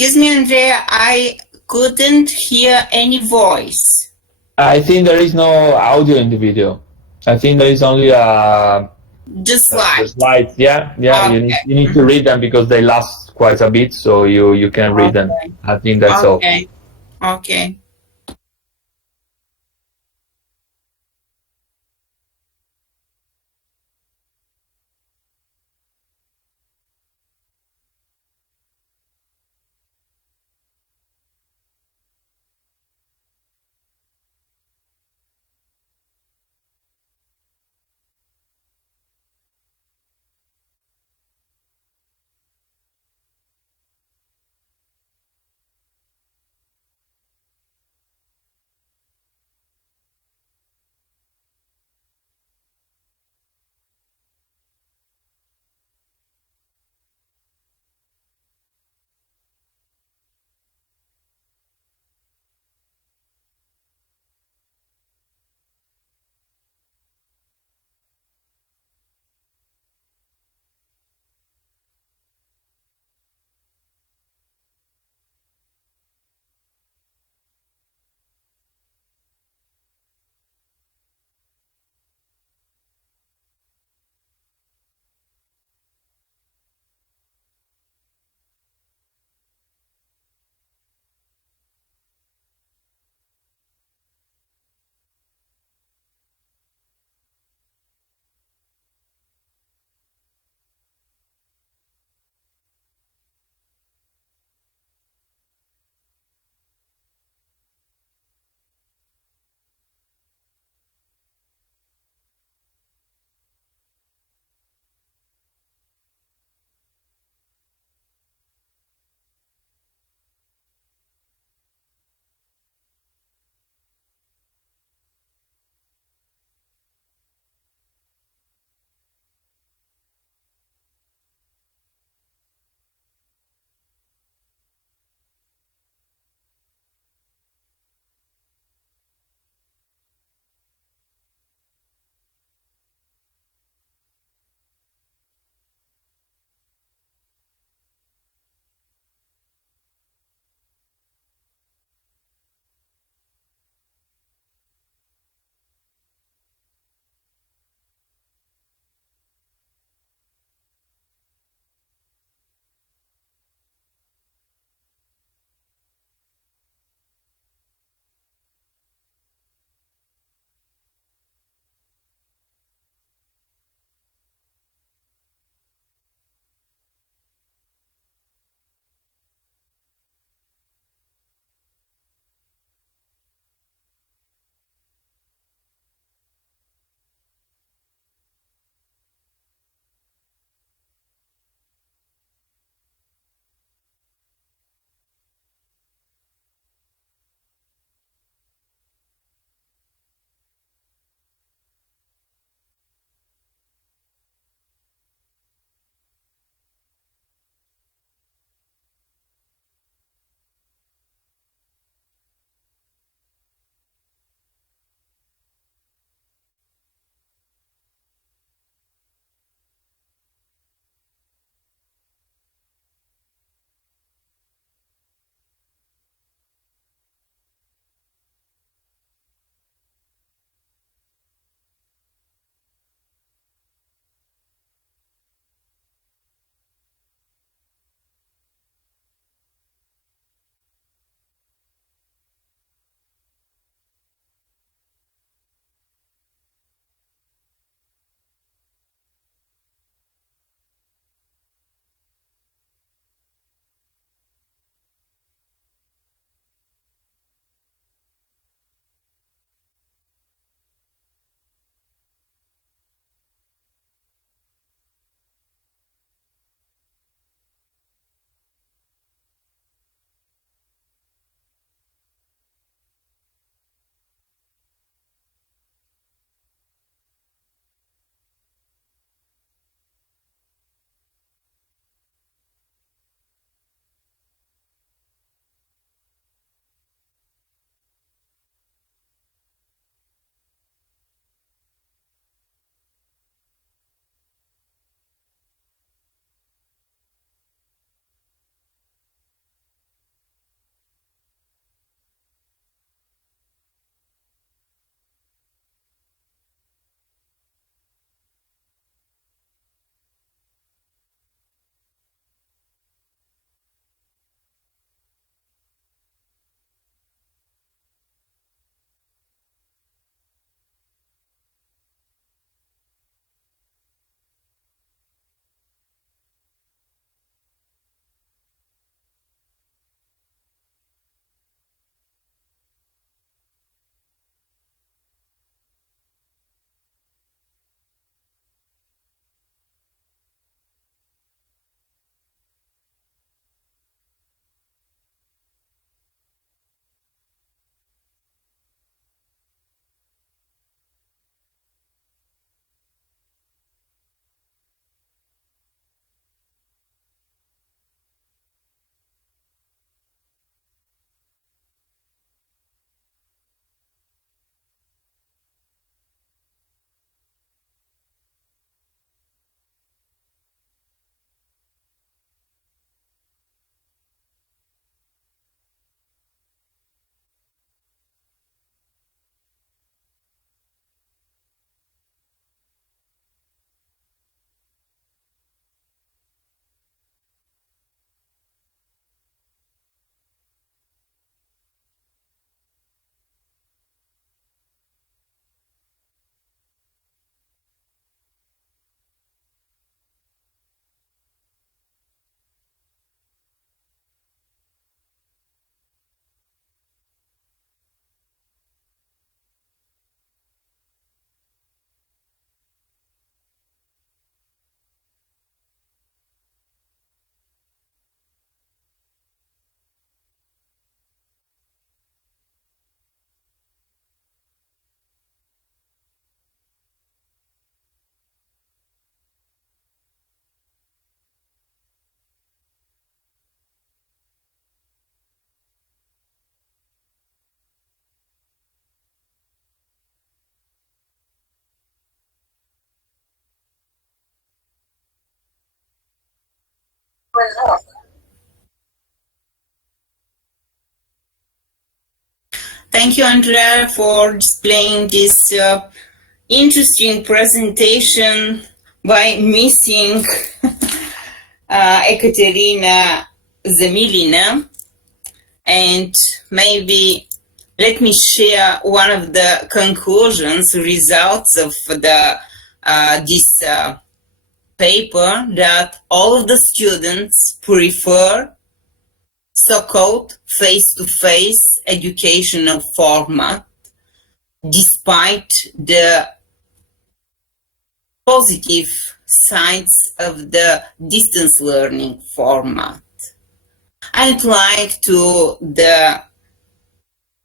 Excuse me, Andrea, I couldn't hear any voice. I think there is no audio in the video. I think there is only Just the slide. slides. Yeah, yeah. Okay. You need to read them because they last quite a bit, so you can read them. Okay. I think that's all. Okay. Okay. Thank you, Andrea, for displaying this interesting presentation by missing Ekaterina Zemilina. And maybe let me share one of the conclusions, results of this paper, that all of the students prefer so-called face-to-face educational format, despite the positive sides of the distance learning format. I'd like to the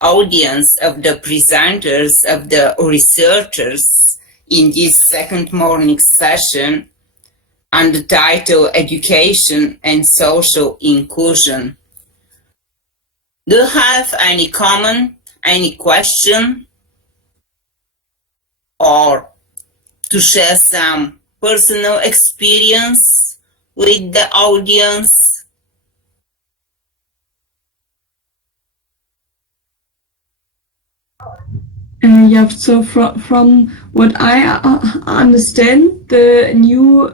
audience of the presenters, of the researchers in this second morning session on the title Education and Social Inclusion. Do you have any comment, any question, or to share some personal experience with the audience? Yeah, so from what I understand, the new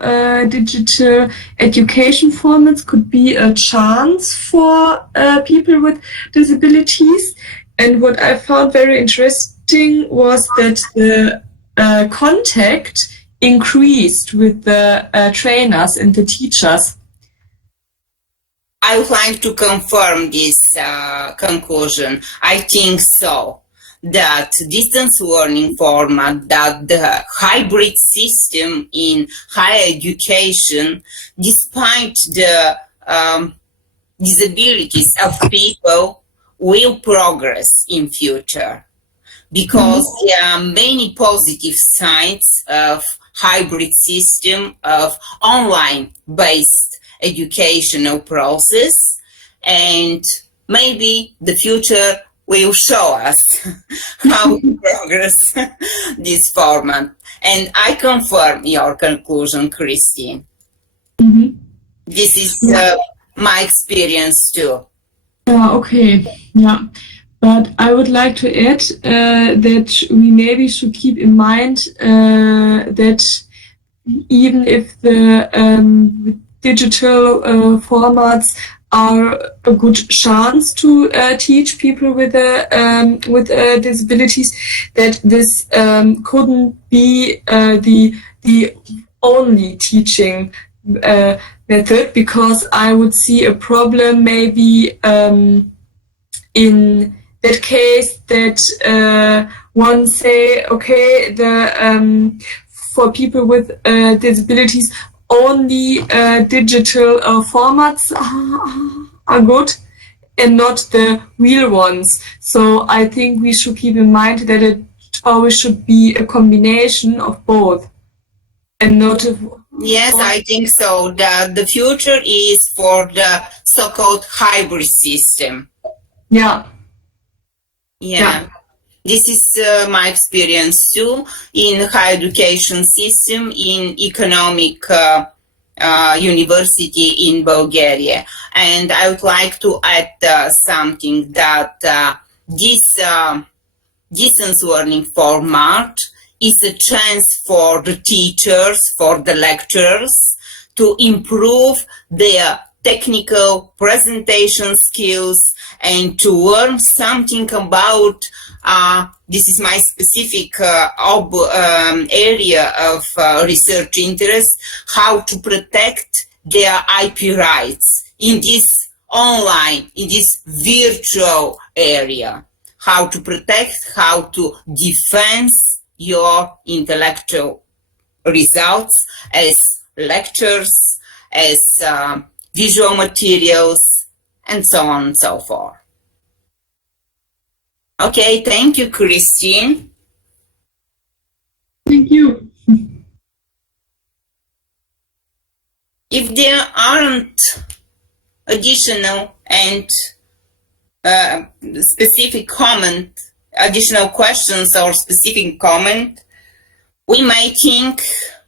digital education formats could be a chance for people with disabilities. And what I found very interesting was that the contact increased with the trainers and the teachers. I would like to confirm this conclusion. I think so, that distance learning format, that the hybrid system in higher education, despite the disabilities of people, will progress in future, because there are many positive sides of hybrid system, of online based educational process, and maybe the future will show us how to progress this format. And I confirm your conclusion, Christine. This is my experience too. Okay, yeah. But I would like to add that we maybe should keep in mind that even if the digital formats are a good chance to teach people with disabilities, that this couldn't be the only teaching method, because I would see a problem maybe in that case that one say, okay, the for people with disabilities, only digital formats are good and not the real ones. So I think we should keep in mind that it always should be a combination of both and not Yes, I think so. The future is for the so-called hybrid system. Yeah. This is my experience too in higher education system in economic university in Bulgaria. And I would like to add something, that this distance learning format is a chance for the teachers, for the lecturers, to improve their technical presentation skills and to learn something about, this is my specific area of research interest, how to protect their IP rights in this online, in this virtual area. How to protect, how to defend your intellectual results as lectures, as visual materials, and so on and so forth. Okay, thank you, Christine. Thank you. If there aren't additional and specific comment, additional questions or specific comment, we may think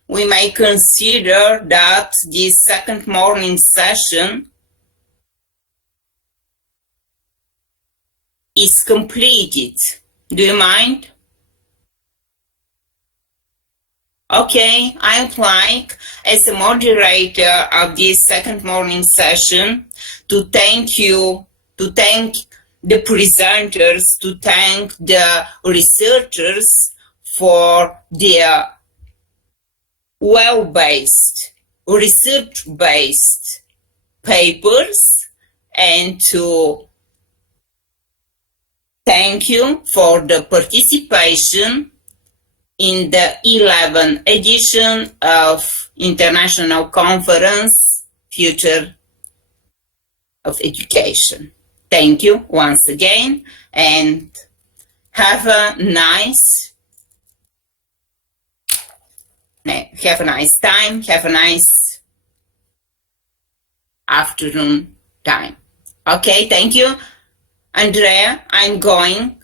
we may consider that this second morning session is completed. Do you mind? Okay, I would like, as a moderator of this second morning session, to thank you, to thank the presenters, to thank the researchers for their well-based, research-based papers, and to thank you for the participation in the 11th edition of International Conference, Future of Education. Thank you once again, and have a nice time, have a nice afternoon time. Okay, thank you. Andrea, I'm going